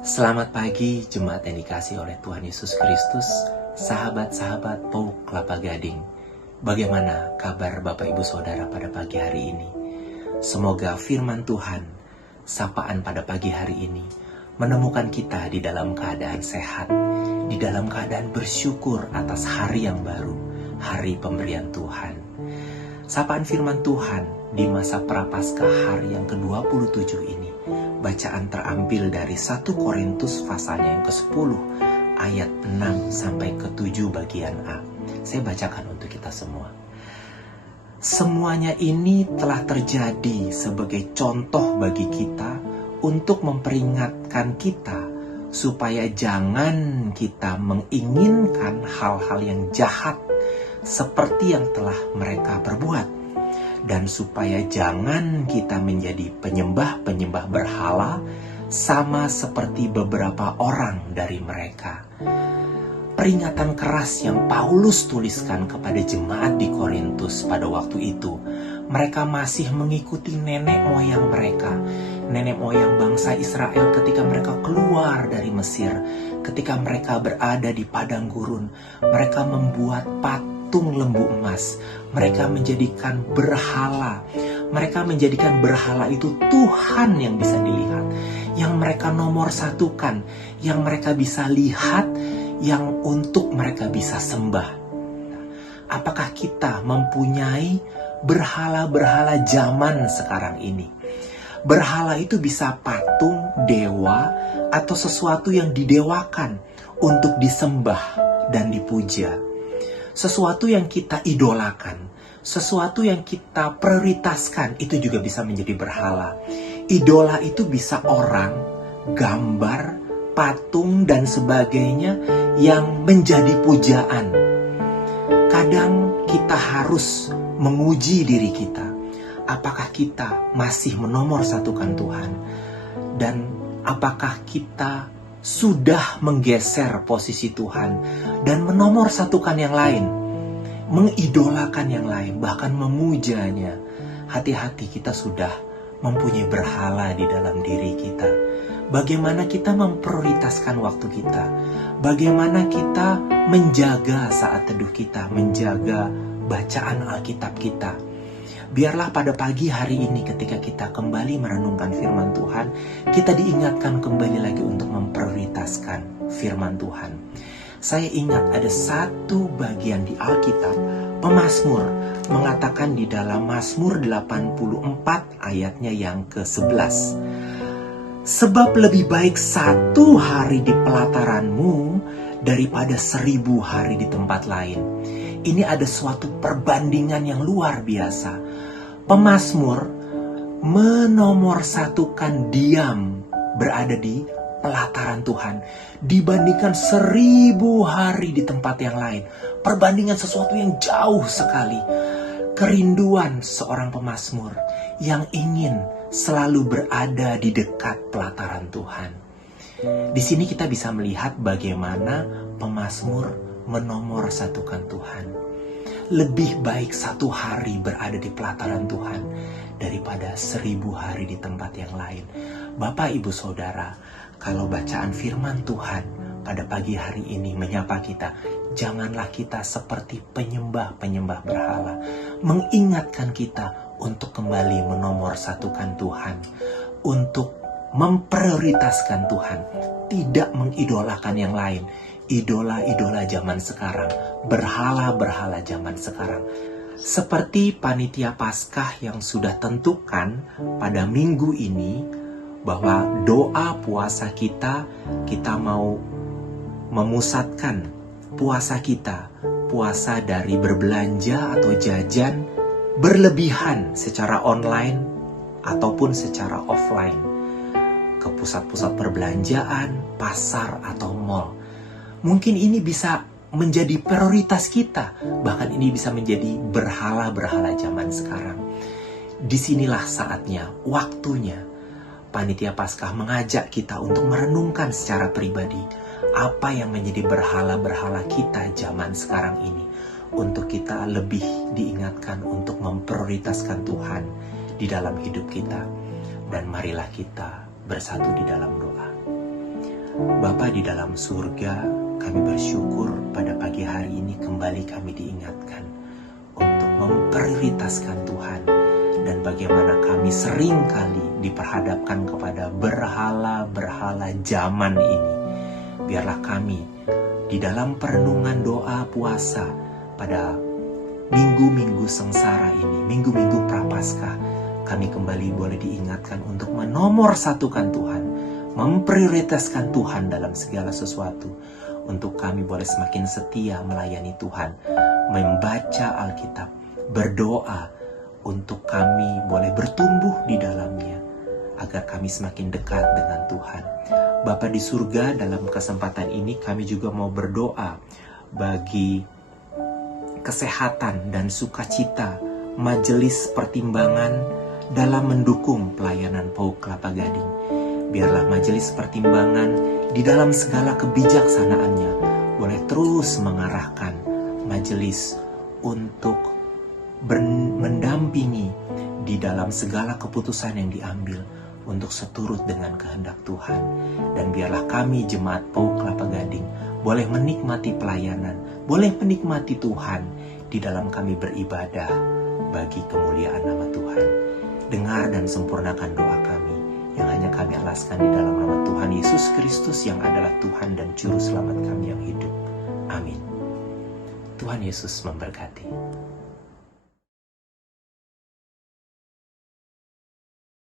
Selamat pagi jemaat yang dikasihi oleh Tuhan Yesus Kristus, sahabat-sahabat Pauk Kelapa Gading. Bagaimana kabar Bapak Ibu Saudara pada pagi hari ini? Semoga firman Tuhan, sapaan pada pagi hari ini, menemukan kita di dalam keadaan sehat, di dalam keadaan bersyukur atas hari yang baru, hari pemberian Tuhan. Sapaan firman Tuhan di masa Prapaskah hari yang ke-27 ini, bacaan terambil dari 1 Korintus pasalnya yang ke-10 ayat 6 sampai ke-7 bagian A. Saya bacakan untuk kita semua. Semuanya ini telah terjadi sebagai contoh bagi kita untuk memperingatkan kita supaya jangan kita menginginkan hal-hal yang jahat seperti yang telah mereka perbuat, dan supaya jangan kita menjadi penyembah-penyembah berhala sama seperti beberapa orang dari mereka. Peringatan keras yang Paulus tuliskan kepada jemaat di Korintus pada waktu itu, mereka masih mengikuti nenek moyang mereka, nenek moyang bangsa Israel ketika mereka keluar dari Mesir, ketika mereka berada di padang gurun. Mereka membuat patung lembu emas, mereka menjadikan berhala. Mereka menjadikan berhala itu Tuhan yang bisa dilihat, yang mereka nomor satukan, yang mereka bisa lihat, yang untuk mereka bisa sembah. Apakah kita mempunyai berhala-berhala zaman sekarang ini? Berhala itu bisa patung, dewa, atau sesuatu yang didewakan untuk disembah dan dipuja. Sesuatu yang kita idolakan, sesuatu yang kita prioritaskan, itu juga bisa menjadi berhala. Idola itu bisa orang, gambar, patung, dan sebagainya yang menjadi pujaan. Kadang kita harus menguji diri kita. Apakah kita masih menomorsatukan Tuhan? Dan apakah kita sudah menggeser posisi Tuhan dan menomorsatukan yang lain, mengidolakan yang lain, bahkan memujanya? Hati-hati, kita sudah mempunyai berhala di dalam diri kita. Bagaimana kita memprioritaskan waktu kita? Bagaimana kita menjaga saat teduh kita, menjaga bacaan Alkitab kita? Biarlah pada pagi hari ini ketika kita kembali merenungkan firman Tuhan, kita diingatkan kembali lagi untuk memprioritaskan firman Tuhan. Saya ingat ada satu bagian di Alkitab, pemazmur mengatakan di dalam Mazmur 84 ayatnya yang ke-11. Sebab lebih baik 1 hari di pelataranmu daripada 1000 hari di tempat lain. Ini ada suatu perbandingan yang luar biasa. Pemazmur menomorsatukan diam berada di pelataran Tuhan dibandingkan 1000 hari di tempat yang lain. Perbandingan sesuatu yang jauh sekali. Kerinduan seorang pemazmur yang ingin selalu berada di dekat pelataran Tuhan. Di sini kita bisa melihat bagaimana pemazmur menomorsatukan Tuhan. Lebih baik 1 hari berada di pelataran Tuhan daripada 1000 hari di tempat yang lain. Bapak, Ibu, Saudara, kalau bacaan firman Tuhan pada pagi hari ini menyapa kita, janganlah kita seperti penyembah-penyembah berhala. Mengingatkan kita untuk kembali menomorsatukan Tuhan, untuk memprioritaskan Tuhan, tidak mengidolakan yang lain. Idola-idola zaman sekarang, berhala-berhala zaman sekarang. Seperti panitia Paskah yang sudah tentukan pada minggu ini, bahwa doa puasa kita mau memusatkan puasa kita, puasa dari berbelanja atau jajan berlebihan secara online ataupun secara offline, ke pusat-pusat perbelanjaan, pasar atau mall. Mungkin ini bisa menjadi prioritas kita, bahkan ini bisa menjadi berhala-berhala zaman sekarang. Disinilah saatnya, waktunya, panitia Paskah mengajak kita untuk merenungkan secara pribadi apa yang menjadi berhala-berhala kita zaman sekarang ini, untuk kita lebih diingatkan untuk memprioritaskan Tuhan di dalam hidup kita. Dan marilah kita bersatu di dalam doa. Bapa di dalam surga, kami bersyukur pada pagi hari ini kembali kami diingatkan untuk memprioritaskan Tuhan, dan bagaimana kami sering kali diperhadapkan kepada berhala-berhala zaman ini. Biarlah kami di dalam perenungan doa puasa pada minggu-minggu sengsara ini, minggu-minggu prapaskah, kami kembali boleh diingatkan untuk menomorsatukan Tuhan, memprioritaskan Tuhan dalam segala sesuatu, untuk kami boleh semakin setia melayani Tuhan, membaca Alkitab, berdoa, untuk kami boleh bertumbuh di dalamnya, agar kami semakin dekat dengan Tuhan. Bapa di surga, dalam kesempatan ini kami juga mau berdoa bagi kesehatan dan sukacita majelis pertimbangan dalam mendukung pelayanan PAUK Kelapa Gading. Biarlah majelis pertimbangan di dalam segala kebijaksanaannya boleh terus mengarahkan majelis untuk mendampingi di dalam segala keputusan yang diambil untuk seturut dengan kehendak Tuhan. Dan biarlah kami jemaat PAUK Kelapa Gading boleh menikmati pelayanan, boleh menikmati Tuhan di dalam kami beribadah bagi kemuliaan nama Tuhan. Dengar dan sempurnakan doa kami yang hanya kami alaskan di dalam nama Tuhan Yesus Kristus yang adalah Tuhan dan Juru Selamat kami yang hidup. Amin. Tuhan Yesus memberkati.